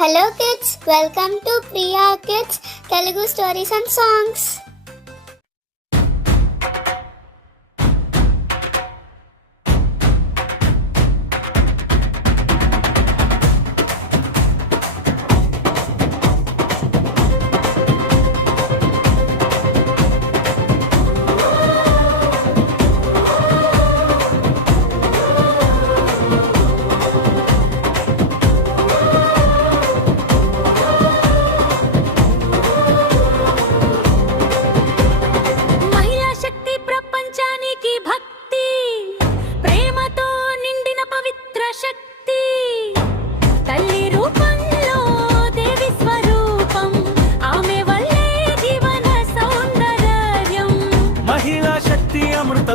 Hello kids, welcome to Priya Kids Telugu Stories and Songs.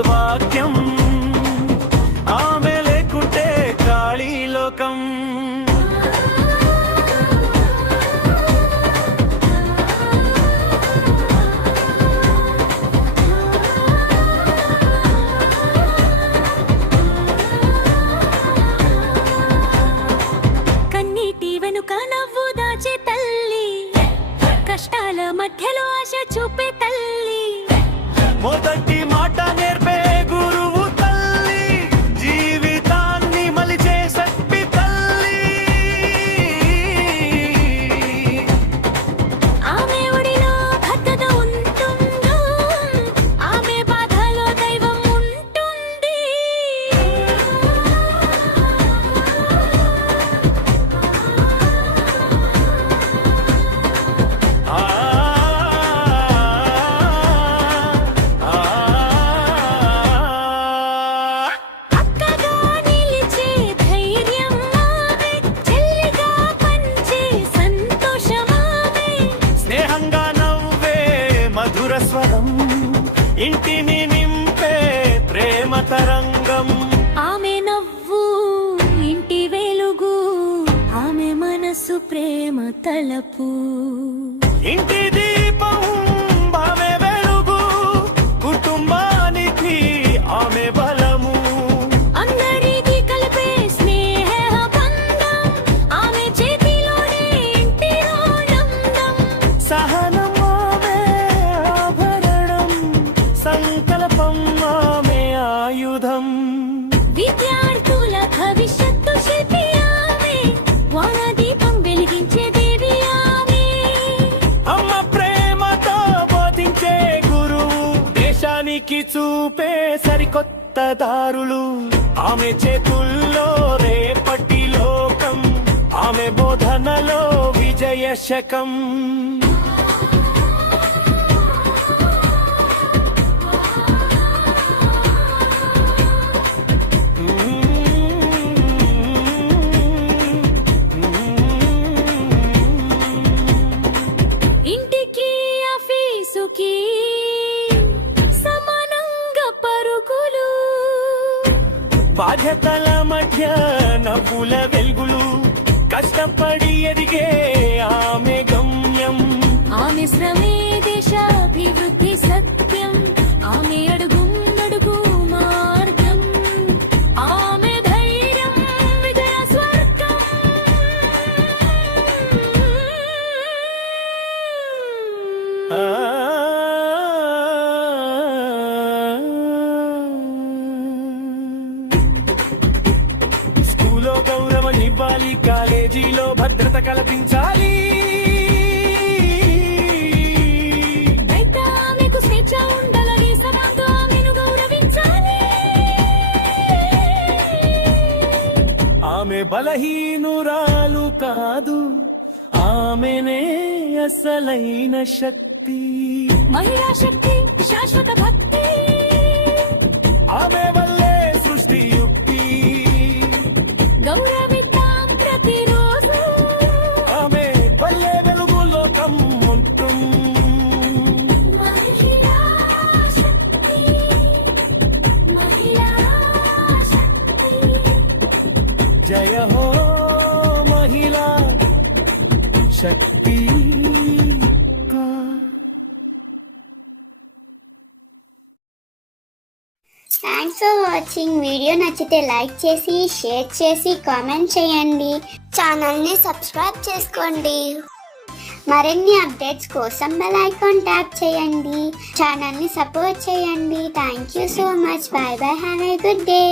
వాక్యం ఆమె లేకుంటే ఖాళీ లోకం. కన్నీటి వెనుక నవ్వు దాచే తల్లి, కష్టాల మధ్యలో ఆశ చూపే తల్లి, మొదటి మాట నేర్పే గురువు తల్లి, జీవితాన్ని మలిచే శక్తి తల్లి. ఆమె ఒడిలో భద్రత ఉంటుందో, ఆమె బాధలో దైవం ఉంటుంది. స్వరం ఇంటిని నింపే ప్రేమ తరంగం. ఆమె నవ్వు ఇంటి వెలుగు, ఆమె మనసు ప్రేమ తలపు. ఇంటి దీపం ఆమె వెలుగు, కుటుంబానికి ఆమె బలము. అందరికీ కలిపే స్నేహ బంధం, ఆమె చేతిలోనే ఇంటి ఆనందం. సహనం సంకల్పం ఆమె ఆయుధం. విద్యార్థుల భవిష్యత్తు శిల్పి ఆమె, వాన దీపం వెలిగించే దేవి ఆమె. అమ్మ ప్రేమతో బోధించే గురువు, దేశానికి చూపే సరికొత్త దారులు. ఆమె చేతుల్లో రేపటి లోకం, ఆమె బోధనలో విజయ శకం. బాధ్యతల మధ్య నవ్వుల వెలుగులు, కష్టపడి ఎదిగే ఆమె గమ్యం. ఆమె శ్రమే దేశాభివృద్ధి సత్యం, ఆమె అడుగు మార్గం, ఆమె ధైర్యం విజయ స్వర్గం. గౌరవం ఇవ్వాలి, కాలేజీలో భద్రత కల్పించాలి. బయట మీకు స్వేచ్ఛ ఉండాలని, సమాజంతో ఆమెను గౌరవించాలి. ఆమె బలహీనురాలు కాదు, ఆమెనే అసలైన శక్తి. మహిళా శక్తి, శాశ్వత భక్తి, ఆమె వల్లే సృష్టి యుక్తి. గౌరవిద్దాం ప్రతిరోజు, ఆమె వల్లే వెలుగు లోకం ఉంటుంది. మహిళా శక్తి, మహిళా శక్తి. జయ హో మహిళా శక్తి. Thanks thanks for watching. Video నచ్చితే లైక్ చేసి షేర్ చేసి కామెంట్ చేయండి. ఛానల్ని సబ్స్క్రైబ్ చేసుకోండి. మరిన్ని అప్డేట్స్ కోసం బెల్ ఐకాన్ ట్యాప్ చేయండి. ఛానల్ని సపోర్ట్ చేయండి. Thank you so much. By by. Have a good day.